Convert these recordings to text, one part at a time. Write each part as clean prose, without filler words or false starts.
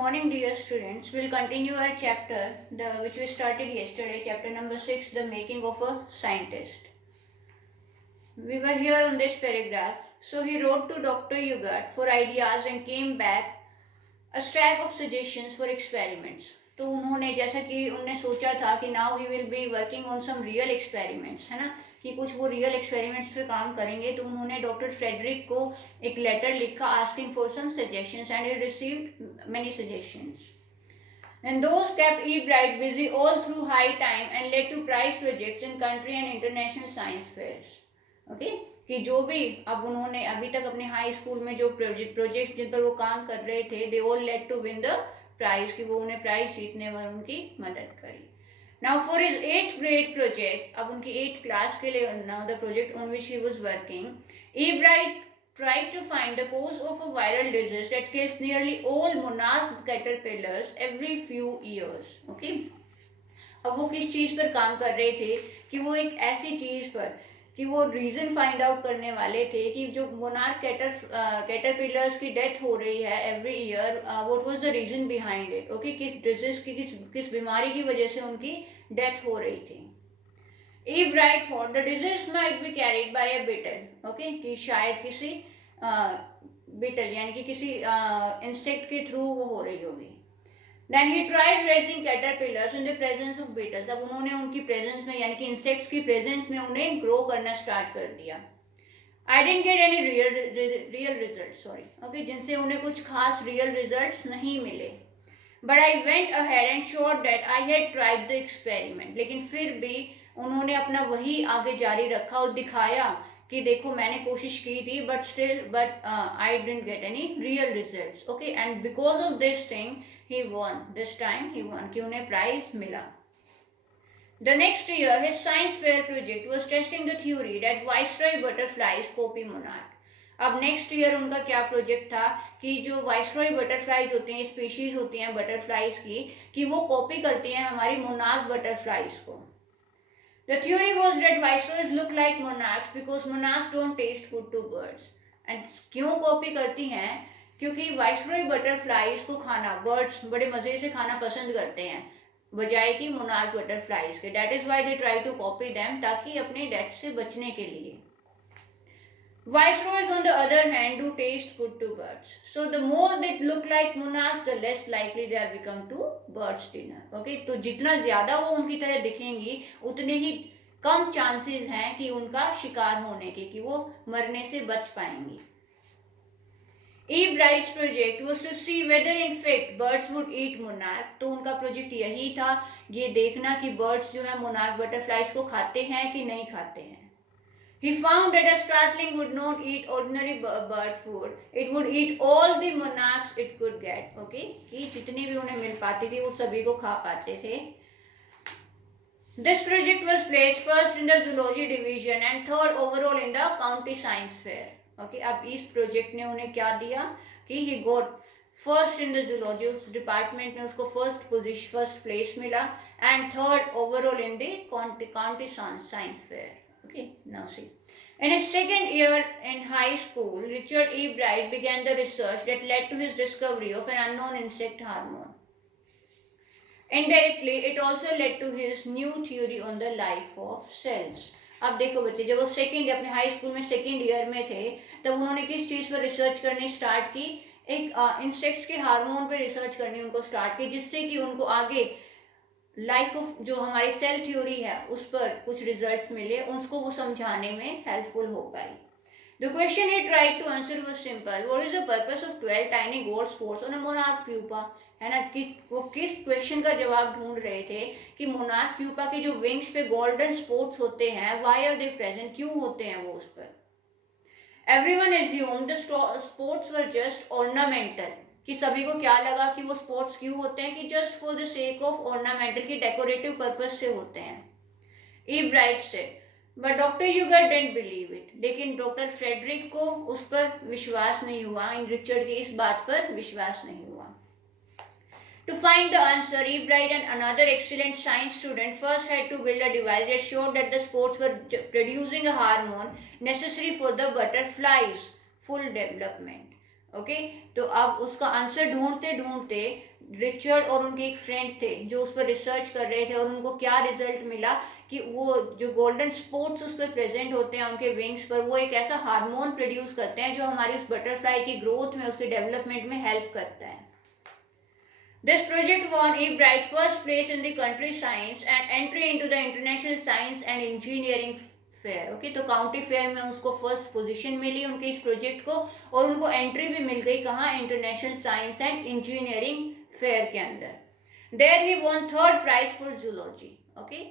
morning, dear students. We'll continue our chapter, which we started yesterday, chapter number 6, the making of a scientist. We were here on this paragraph. So he wrote to Dr. Yugat for ideas and came back a stack of suggestions for experiments. तो उन्होंने जैसा कि उनने सोचा था कि now ही will be working on some real experiments, है ना, कि कुछ वो रियल एक्सपेरिमेंट्स पे काम करेंगे. तो उन्होंने डॉक्टर फ्रेडरिक को एक लेटर लिखा asking for some suggestions and he received many suggestions. And those kept E. Bright busy all through high time and led to prize projects in country and international science fairs. Okay? कि जो भी अब उन्होंने अभी तक अपने high school में जो प्रोजेक्ट्स जिन पर वो काम कर रहे थे, they all led to win the prize, कि वो उन्हें प्राइज जीतने में उनकी मदद करी. Now for his 8th grade project, अब उनकी 8th क्लास के लिए now the project on which he was working, E. Bright tried to find the cause of a viral disease that kills nearly all monarch caterpillars every few years. Okay? अब वो किस चीज़ पर काम कर रहे थे कि वो एक ऐसी चीज़ पर कि वो रीज़न फाइंड आउट करने वाले थे कि जो मोनार्क कैटरपिलर्स की डेथ हो रही है every year, what was the reason behind it. Okay, किस डिजीज की किस बीमारी की वजह से उनकी डेथ हो रही थी. E. Bright thought the disease might be carried by a beetle. Okay, कि शायद किसी बीटल यानी कि किसी इंसेक्ट के थ्रू वो हो रही होगी. Then he tried raising caterpillars in the presence of beetles. अब उन्होंने उनकी प्रेजेंस में यानी कि इंसेक्ट्स की प्रेजेंस में उन्हें ग्रो करना स्टार्ट कर दिया. I didn't get any real results, sorry. Okay, जिनसे उन्हें कुछ खास रियल रिजल्ट्स नहीं मिले. But I went ahead and showed that I had tried the experiment. लेकिन फिर भी उन्होंने अपना वही आगे जारी रखा और दिखाया कि देखो मैंने कोशिश की थी, but I didn't get any real results. Okay, and because of this thing he won, this time he won, कि उन्हें प्राइज मिला. The next year, his science fair project was testing the theory that viceroy butterflies copy monarch. अब next year उनका क्या project था कि जो viceroy butterflies होते हैं, स्पीशीज होती हैं बटरफ्लाइज की, कि वो कॉपी करती हैं हमारी मोनार्क बटरफ्लाइज को. The theory was that viceroys look like monarchs because monarchs don't taste good to birds. And क्यों कॉपी करती हैं? क्योंकि वाइसरॉय बटरफ्लाइज को खाना बर्ड्स बड़े मज़े से खाना पसंद करते हैं बजाय कि मोनार्क बटरफ्लाइज के. That is why they try to copy them, ताकि अपने डेथ से बचने के लिए. Viceroys, on the other hand, do taste good to birds. So the more they look like monarchs, the less likely they are become to birds' dinner. Okay, तो जितना ज़्यादा वो उनकी तरह दिखेंगी, उतने ही कम चांसेस हैं कि उनका शिकार होने के, कि वो मरने से बच पाएंगी. E. Bright's project was to see whether in fact birds would eat monarch. तो उनका प्रोजेक्ट यही था, ये देखना कि बर्ड्स जो है मोनार्क बटरफ्लाइज को खाते हैं कि नहीं खाते हैं. He found that a starling would not eat ordinary bird food. It would eat all the monarchs it could get. Okay, कि जितनी भी उन्हें मिल पाती थी वो सभी को खा पाते थे. This project was placed first in the zoology division and third overall in the county science fair. Okay, अब इस प्रोजेक्ट ने उन्हें क्या दिया कि he got first in the zoology, उस डिपार्टमेंट में उसको फर्स्ट प्लेस मिला, and third overall in the county science fair. Okay, now see. In his second year in high school, Richard E. Bright began the research that led to his discovery of an unknown insect hormone. Indirectly, it also led to his new theory on the life of cells. अब देखो बच्चे, जब वो अपने high school में second year में थे, तब उन्होंने किस चीज़ पर रिसर्च करनी स्टार्ट की? एक इंसेक्ट्स के हार्मोन पर रिसर्च करनी उनको स्टार्ट की, जिससे कि उनको आगे लाइफ ऑफ जो हमारी सेल थ्योरी है उस पर कुछ रिजल्ट्स मिले, उसको वो समझाने में हेल्पफुल हो पाई. The question he tried to answer was simple. What is the purpose of 12 tiny gold spots on a monarch pupa? है ना, वो किस क्वेश्चन का जवाब ढूंढ रहे थे कि मोनार्क प्यूपा के जो विंग्स पे गोल्डन स्पॉट्स होते हैं, व्हाई आर दे प्रेजेंट, क्यों होते हैं वो उस पर. Everyone assumed the spots were just ornamental, कि सभी को क्या लगा कि वो स्पॉट्स क्यों होते हैं, कि just for the sake of ornamental, की डेकोरेटिव पर्पज से होते हैं. E. Bright said, but doctor Uyghur didn't believe it. लेकिन डॉक्टर फ्रेडरिक को उस पर विश्वास नहीं हुआ, इन रिचर्ड की इस बात पर विश्वास नहीं हुआ. To find the answer, E. Bright and another excellent science student first had to build a device that showed that the spores were producing a hormone necessary for the butterfly's full development. Okay तो अब उसका answer ढूंढते ढूंढते Richard और उनके एक friend थे जो उस पर रिसर्च कर रहे थे, और उनको क्या रिजल्ट मिला कि वो जो गोल्डन स्पॉट्स उस पर प्रेजेंट होते हैं उनके विंग्स पर, वो एक ऐसा हार्मोन प्रोड्यूस करते हैं जो हमारी उस बटरफ्लाई की ग्रोथ में, उसके डेवलपमेंट में हेल्प करता है. This project won eBright first place in the country science and entry into the International Science and Engineering Fair. Okay तो काउंटी फेयर में उसको फर्स्ट पोजीशन मिली उनके इस प्रोजेक्ट को, और उनको एंट्री भी मिल गई कहाँ, international science and engineering fair के अंदर. There he won third prize for zoology. Okay.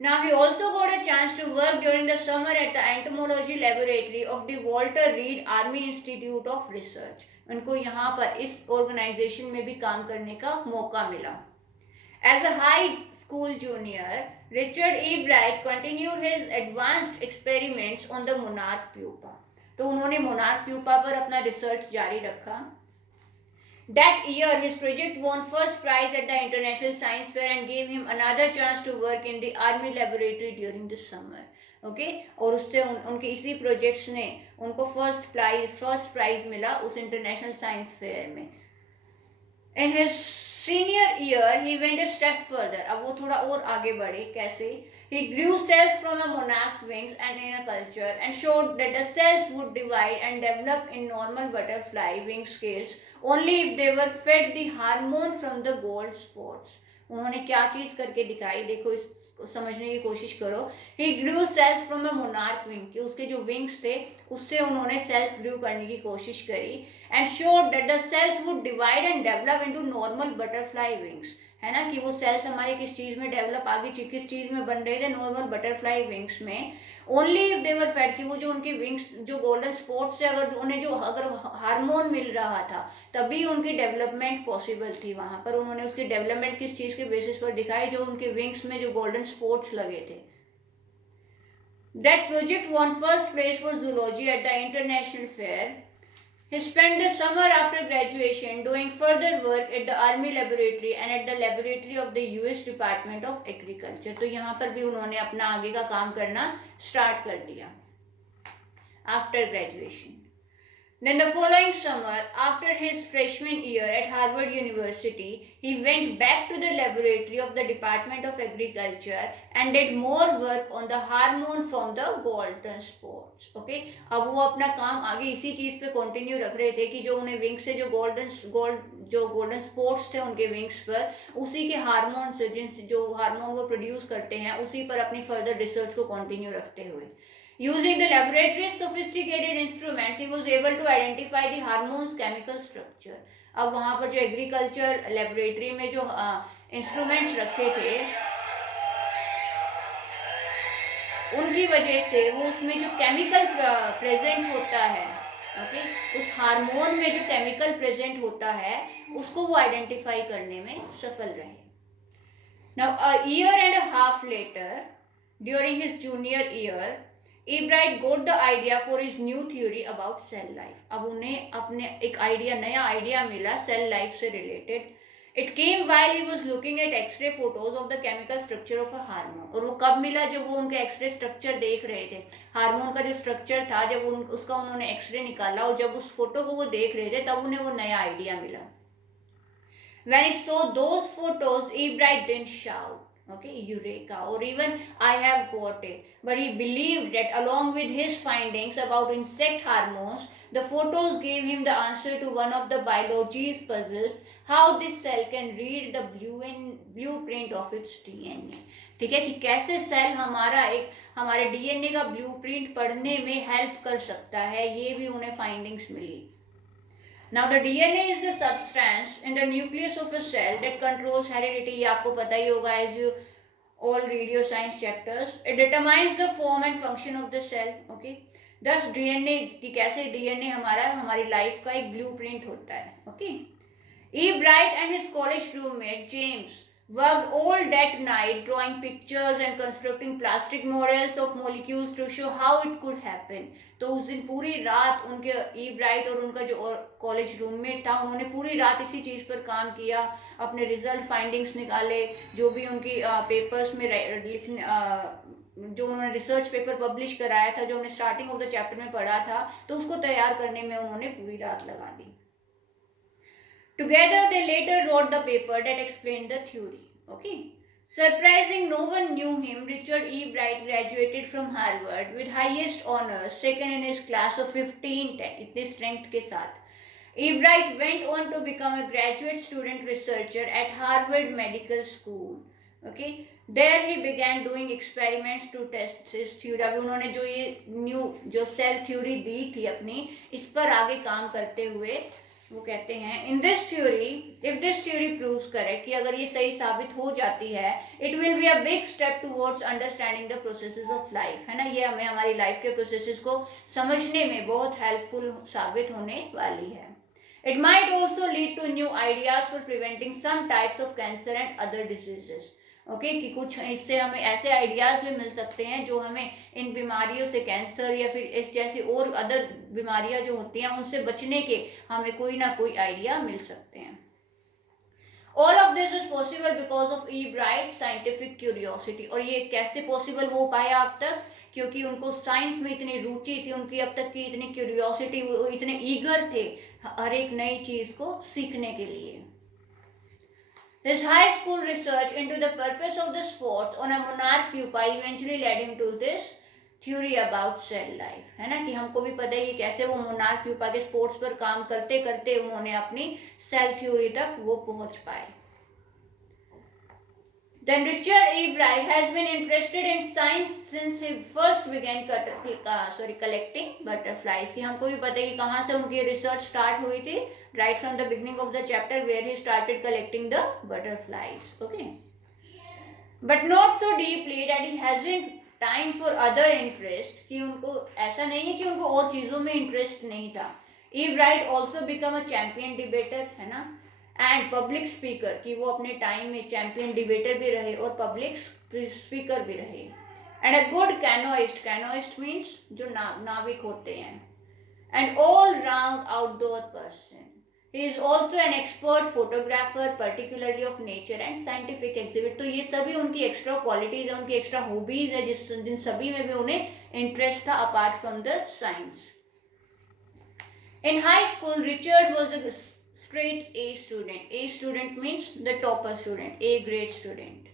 Now he also got a chance to work during the summer at the entomology laboratory of the Walter Reed Army Institute of Research. उनको यहाँ पर इस organisation में भी काम करने का मौका मिला. As a high school junior, Richard E. Bright continued his advanced experiments on the monarch pupa. तो उन्होंने monarch pupa पर अपना रिसर्च जारी रखा. That year, his project won first prize at the International Science Fair and gave him another chance to work in the Army laboratory during the summer. Okay? और उससे उनके इसी प्रोजेक्ट्स ने उनको फर्स्ट प्राइज मिला उस इंटरनेशनल साइंस फेयर में. In his senior year, he went a step further. अब वो थोड़ा और आगे बढ़े. कैसे? He grew cells from a monarch's wings and in a culture and showed that the cells would divide and develop in normal butterfly wing scales only if they were fed the hormone from the gold spots. उन्होंने क्या चीज करके दिखाई, देखो इसको समझने की कोशिश करो. He grew cells from a monarch wing, कि उसके जो विंग्स थे उससे उन्होंने सेल्स ग्रू करने की कोशिश करी, and showed that the cells would divide and develop into normal butterfly wings. है ना कि वो सेल्स हमारे किस चीज में डेवलप आगे किस चीज में बन रहे थे, नॉर्मल बटरफ्लाई विंग्स में. Only if they were fed, कि वो जो उनके विंग्स जो गोल्डन स्पॉट्स से अगर उन्हें जो अगर हार्मोन मिल रहा था तभी उनकी डेवलपमेंट पॉसिबल थी वहां पर. उन्होंने उसकी डेवलपमेंट किस चीज के बेसिस पर दिखाई, जो उनके विंग्स में जो गोल्डन स्पॉट्स लगे थे. That project won first place for zoology at the international fair. He spent the summer after graduation doing further work at the Army laboratory and at the laboratory of the US Department of Agriculture. तो यहाँ पर भी उन्होंने अपना आगे का काम करना स्टार्ट कर दिया after graduation. Then the following summer, after his freshman year at Harvard University, he went back to the laboratory of the Department of Agriculture and did more work on the hormone from the golden spots. Okay? अब वो अपना काम आगे इसी चीज पे continue रख रहे थे कि जो उन्हें विंग से जो गोल्डन स्पॉट्स थे उनके विंग्स पर, उसी के हार्मोन से जो हार्मोन वो प्रोड्यूस करते हैं उसी पर अपनी फर्दर रिसर्च को कंटिन्यू रखते हुए. Using the laboratory's sophisticated instruments, he was able to identify the hormone's chemical structure. अब वहाँ पर जो एग्रीकल्चर लेबोरेटरी में जो इंस्ट्रूमेंट्स रखे थे उनकी वजह से वो उसमें जो केमिकल प्रेजेंट होता है, ओके, उस हार्मोन में जो केमिकल प्रेजेंट होता है उसको वो आइडेंटिफाई करने में सफल रहे. Now a year and a half later, during his junior year, Ebright got the idea for his new theory about cell life. अब उन्हें अपने एक नया आइडिया मिला सेल लाइफ से related. It came while he was looking at X-ray photos of the chemical structure of a hormone. और वो कब मिला, जब वो उनके एक्सरे स्ट्रक्चर देख रहे थे, हार्मोन का जो स्ट्रक्चर था, जब उसका उन्होंने एक्सरे निकाला और जब उस फोटो को वो देख रहे थे तब उन्हें वो नया आइडिया मिला. When he saw those photos, Ebright didn't shout, okay, eureka, or even I have got it. But he believed that along with his findings about insect hormones, the photos gave him the answer to one of the biology's puzzles, how this cell can read the blueprint of its DNA. ठीक है, कि कैसे cell हमारे DNA का blueprint पढ़ने में help कर सकता है, ये भी उन्हें फाइंडिंग्स मिली. Now the DNA is the substance in the nucleus of a cell that controls heredity. ये आपको पता ही होगा as you all read your science chapters. It determines the form and function of the cell. Okay. Thus DNA कि कैसे DNA हमारी life का एक blueprint होता है. Okay. Ebright and his college roommate James worked all that night drawing pictures and constructing plastic models of molecules to show how it could happen. तो उस दिन पूरी रात उनके ईब्राइट और उनका जो कॉलेज रूममेट था उन्होंने पूरी रात इसी चीज़ पर काम किया, अपने रिजल्ट फाइंडिंग्स निकाले, जो भी उनकी पेपर्स में लिखने जो उन्होंने रिसर्च पेपर पब्लिश कराया था, जो हमने स्टार्टिंग ऑफ द चैप्टर में पढ़ा था, तो उसको तैयार करने में उन्होंने पूरी रात लगा दी. Together they later wrote the paper that explained the theory. Okay. Surprising, no one knew him. Richard E. Bright graduated from Harvard with highest honors, second in his class of 15, इतने strength के साथ. E. Bright went on to become a graduate student researcher at Harvard Medical School. Okay. There he began doing experiments to test his theory. अभी उन्होंने जो ये new जो cell theory दी थी अपनी, इस पर आगे काम करते हुए वो कहते हैं, in this theory, if this theory proves correct, कि अगर ये सही साबित हो जाती है, it will be a big step towards understanding the processes of life, है ना. ये हमें हमारी लाइफ के प्रोसेसेस को समझने में बहुत हेल्पफुल साबित होने वाली है. It might also lead to new ideas for preventing some types of cancer and other diseases. Okay, कि कुछ इससे हमें ऐसे आइडियाज़ भी मिल सकते हैं जो हमें इन बीमारियों से, कैंसर या फिर इस जैसी और अदर बीमारियां जो होती हैं उनसे बचने के हमें कोई ना कोई आइडिया मिल सकते हैं. All of this is possible because of E bright scientific curiosity. और ये कैसे पॉसिबल हो पाया अब तक? क्योंकि उनको साइंस में इतनी रुचि थी, उनकी अब तक की इतनी क्यूरियोसिटी, वो इतने ईगर थे हर एक नई चीज़ को सीखने के लिए. His high school research into the purpose of the sports on a monarch pupa eventually led him to this theory about cell life, है ना. कि हमको भी पता है कि कैसे वो मोनार्क प्यूपा के स्पोर्ट्स पर काम करते करते उन्होंने अपनी सेल थ्योरी तक वो पहुंच पाए. Then Richard E. Bright has been interested in science since he first began collecting butterflies. कि हमको भी पता है कि कहाँ से उनकी रिसर्च स्टार्ट हुई थी. Right from the beginning of the chapter where he started collecting the butterflies. Okay. But not so deeply that he hasn't time for other interest. कि उनको ऐसा नहीं है कि उनको और चीज़ों में इंटरेस्ट नहीं था. E. Bright also become a champion debater, है ना, एंड पब्लिक स्पीकर, कि वो अपने टाइम में चैंपियन डिबेटर भी रहे और पब्लिक स्पीकर भी रहे. And a good canoeist, canoeist means जो नाविक होते हैं. And all round outdoor person. He is also an expert photographer, particularly of nature and scientific exhibit. तो ये सभी उनकी एक्स्ट्रा क्वालिटीज है, उनकी एक्स्ट्रा हॉबीज है, जिन सभी में भी उन्हें इंटरेस्ट था apart from the science. In high school Richard was a straight A student. A student means the topper student, A grade student.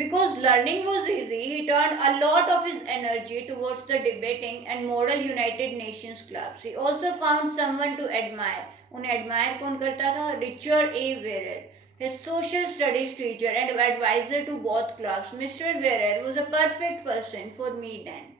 Because learning was easy, he turned a lot of his energy towards the debating and model United Nations clubs. He also found someone to admire. उन्हें admire कौन करता था? Richard A. Wheeler, his social studies teacher and advisor to both clubs. Mr. Wheeler was a perfect person for me then.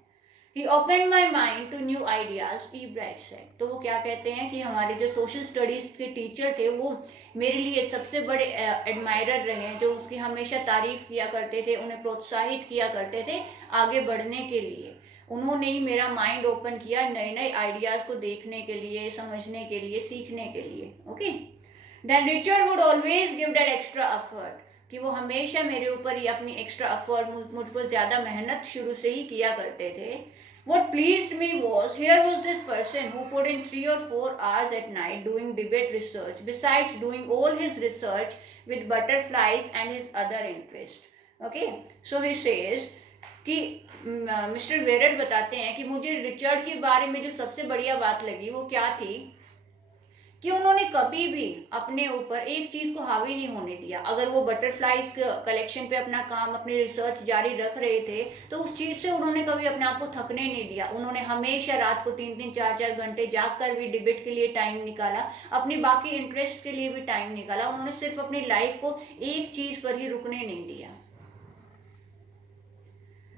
He opened my mind to new ideas, E. Bright said. तो वो क्या कहते हैं कि हमारे जो social studies के teacher थे वो मेरे लिए सबसे बड़े एडमायरर रहे हैं, जो उसकी हमेशा तारीफ़ किया करते थे, उन्हें प्रोत्साहित किया करते थे आगे बढ़ने के लिए. उन्होंने ही मेरा माइंड ओपन किया नए नए आइडियाज़ को देखने के लिए, समझने के लिए, सीखने के लिए. Okay. Then Richard would always give that extra effort, कि वो हमेशा मेरे ऊपर ही अपनी एक्स्ट्रा एफर्ट, मुझ पर ज़्यादा मेहनत शुरू से ही किया करते थे. What pleased me was, here was this person who put in 3 or 4 hours at night doing debate research, besides doing all his research with butterflies and his other interest. Okay, so he says कि mister वेरर बताते हैं कि मुझे Richard के बारे में जो सबसे बढ़िया बात लगी वो क्या थी, कि उन्होंने कभी भी अपने ऊपर एक चीज़ को हावी नहीं होने दिया. अगर वो बटरफ्लाइज कलेक्शन पे अपना काम, अपनी रिसर्च जारी रख रहे थे, तो उस चीज़ से उन्होंने कभी अपने आप को थकने नहीं दिया. उन्होंने हमेशा रात को 3-3, 4-4 घंटे जाग कर भी डिबेट के लिए टाइम निकाला, अपनी बाकी इंटरेस्ट के लिए भी टाइम निकाला. उन्होंने सिर्फ अपनी लाइफ को एक चीज़ पर ही रुकने नहीं दिया.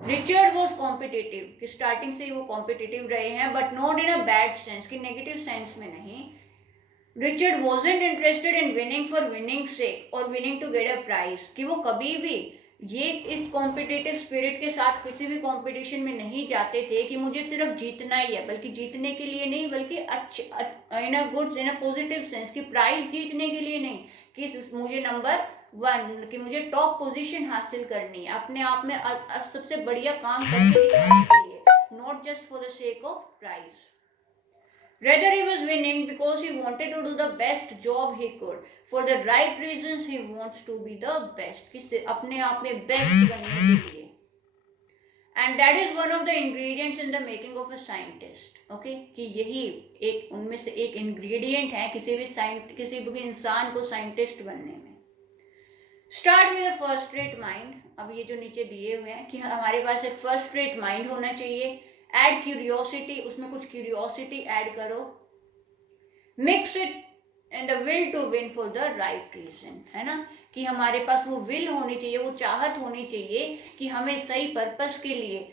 रिचर्ड वॉज कॉम्पिटिटिव, कि स्टार्टिंग से ही वो कॉम्पिटिटिव रहे हैं, but not in a bad sense, कि नेगेटिव सेंस में नहीं. Richard wasn't interested in winning for winning's sake or winning to get a prize, कि वो कभी भी ये इस कॉम्पिटिटिव स्पिरिट के साथ किसी भी कंपटीशन में नहीं जाते थे कि मुझे सिर्फ जीतना ही है, बल्कि जीतने के लिए नहीं, बल्कि in a good, in a positive sense, कि प्राइज जीतने के लिए नहीं, कि मुझे नंबर 1, कि मुझे टॉप पोजीशन हासिल करनी है, अपने आप में सबसे बढ़िया काम करके दिखाने के लिए, not just for the sake of prize. Rather, he was winning because he wanted to do the best job he could. For the right reasons, he wants to be the best. कि अपने आप में best बनने के लिए. And that is one of the ingredients in the making of a scientist. Okay, कि यही एक उनमें से एक इंग्रेडिएंट है किसी भी इंसान को साइंटिस्ट बनने में. Start with a first rate mind. अब ये जो नीचे दिए हुए हैं कि हमारे पास एक फर्स्ट रेट माइंड होना चाहिए. ऐड क्यूरियोसिटी, उसमें कुछ क्यूरियोसिटी ऐड करो. Mix it and the will to win for the right reason, है ना, कि हमारे पास वो विल होनी चाहिए, वो चाहत होनी चाहिए कि हमें सही पर्पस के लिए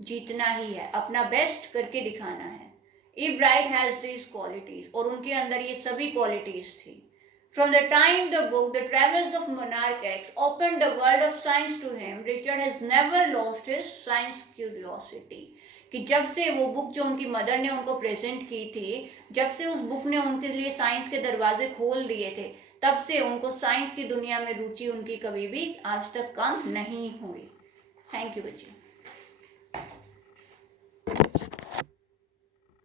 जीतना ही है, अपना बेस्ट करके दिखाना है. Eve Bright has these qualities, और उनके अंदर ये सभी क्वालिटीज थी. From the time the book The Travels of Monarch X opened the world of science to him, Richard has never lost his science curiosity. कि जब से वो बुक जो उनकी मदर ने उनको प्रेजेंट की थी, जब से उस बुक ने उनके लिए साइंस के दरवाजे खोल दिए थे, तब से उनको साइंस की दुनिया में रुचि उनकी कभी भी आज तक कम नहीं हुई. थैंक यू बच्चे.